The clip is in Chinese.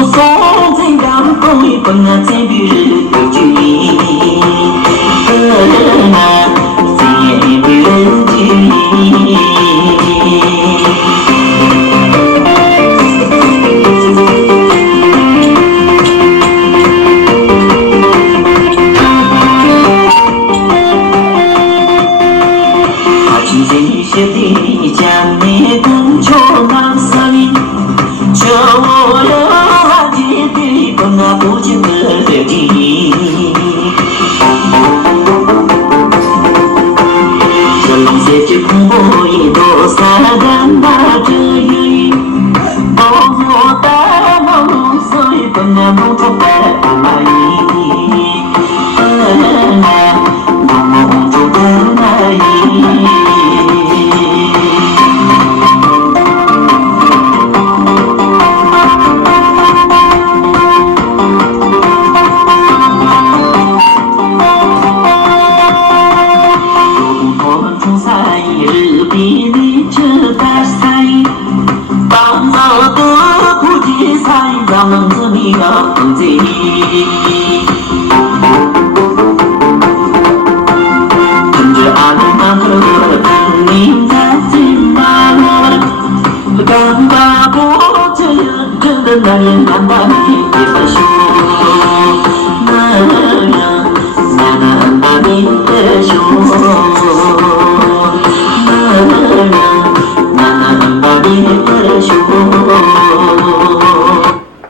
松在阳光里不能再比日不距离，再比人距离。学的将你跟着南山里，就我了解的不那不见的地。这龙蛇之空我也多三干那这雨，包我大梦所以不那梦中的阿姨，梦中的阿姨。比你这大赛，当我的苦节赛，让能子你个风景。跟着阿龙马和本领在进马路，干巴不这真的男人干巴你别再说，那你别说。那把你的手。